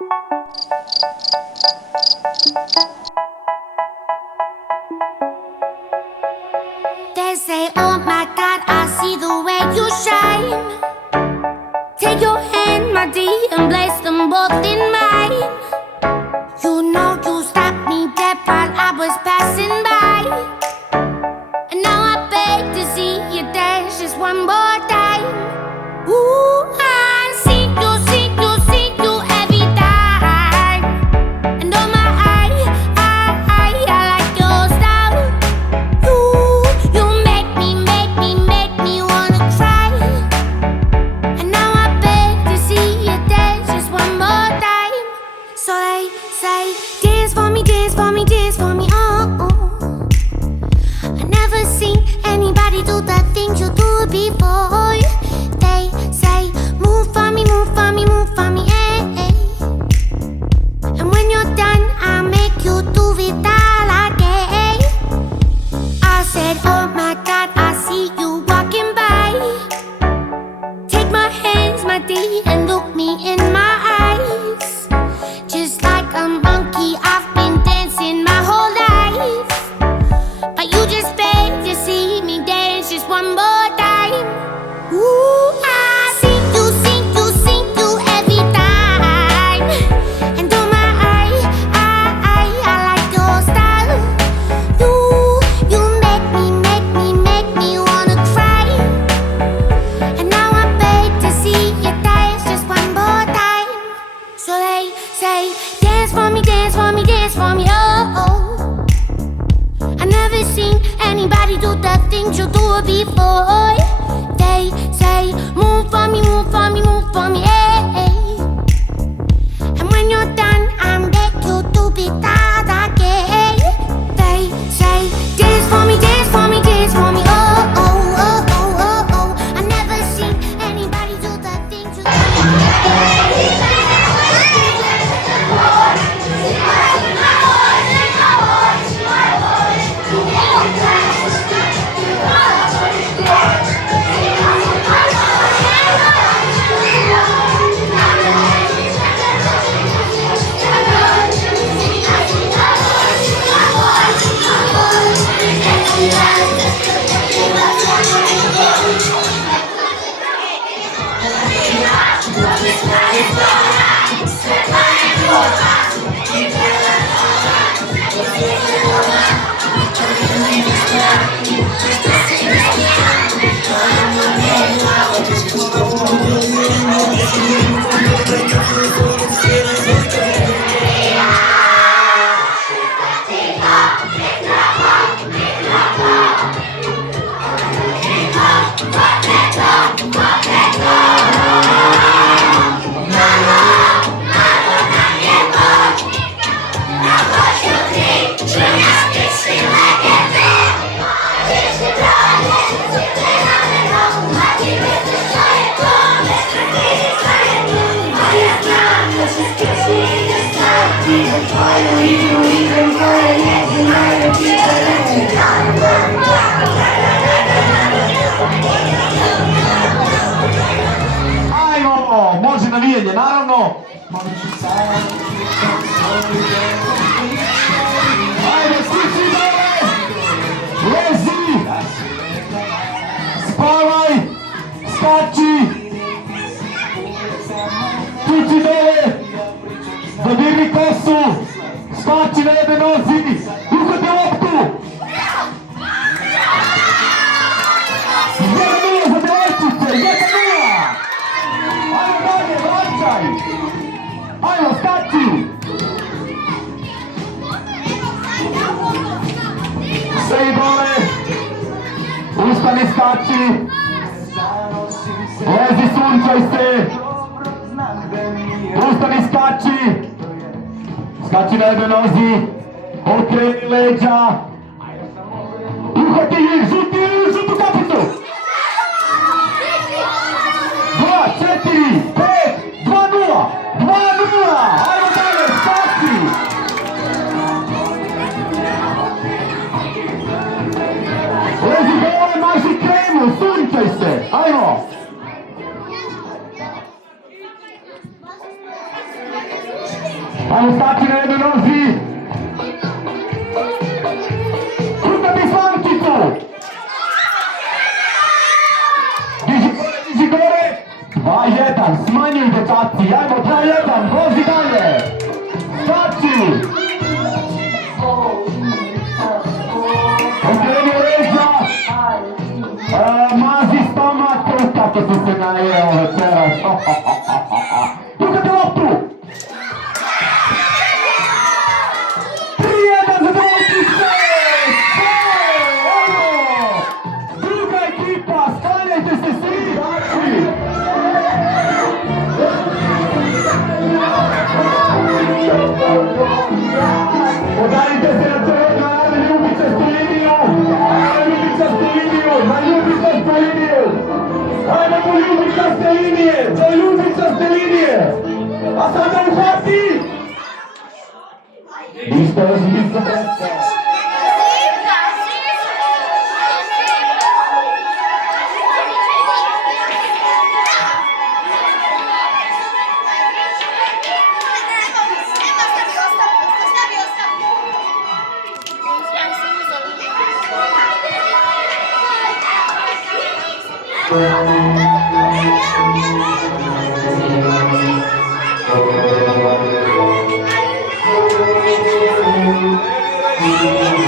They say, oh my God, I see the way you shine. Take your hand, my dear, and place them both in mine. You know you stopped me dead while I was passing by. And now I beg to see you dance just one more time. Ooh, I see you every time. And oh my, I like your style. You make me wanna cry. And now I beg to see you dance just one more time. So they say, dance for me, dance for me, dance for me, oh. I never seen anybody do the things you do before. They say, move for me, move for me, move for me, eh. And when you're done, I'll make you do it all again. I said, oh my God, I see you walking by. Take my hands, my dear, and look me in my eyes. Just like a monkey, I've been dancing my whole life. But you just beg to see me dance just one more time. Ooh, I see you every time. And oh my, I like your style. You make me wanna cry. And now I beg to see you dance just one more time. So they say, dance for me, dance for me, dance for me, oh. I never seen anybody do the things you do before. They say, move for me, move for me, move for me, eh. And when you're done, I'll make you do it all again. They say, dance for me, dance for me, dance for me, oh, oh, oh, oh, oh, oh. I never seen anybody do the things you do. Ajmo, može navijanje, naravno. Ajde, svi dole, lezi, spavaj, skači, tuči dole, dodirni kosu, skači na jednoj nozi, uhvati loptu. 1:0 za devojčice, 1:0. Ajmo dalje, vraćaj. Ajmo, skači. Sedi dole. Ustani, skači. Lezi, sunčaj se. Ustani, skači. Skači na jednoj nozi. Okreni leđa. Uhvati žutu kapicu. 2, 4, 5, 2:0. 2:0. Ajmo dalje, skači. Lezi dole, maži kremu, sunčaj se. Ajmo. Ajmo stati na jednoj nozi. Krutati slamčicu. Diži gore. 2-1, smanjuj dečaci. Ajmo 2-1, vozi dalje. Stači. Okreni leđa. Mazi stomak, kako si se najeo večeras. Drugate loptu. 3-1 za dvojčice. Druga ekipa, sklanjajte se svi. Podarite se na crvenu, na ljubičastu liniju. Na ljubičastu liniju. Ajmo do ljubičaste linije. Do ljubičaste linije. A sada uhvati. Ništa još nisam rekao. Thank you.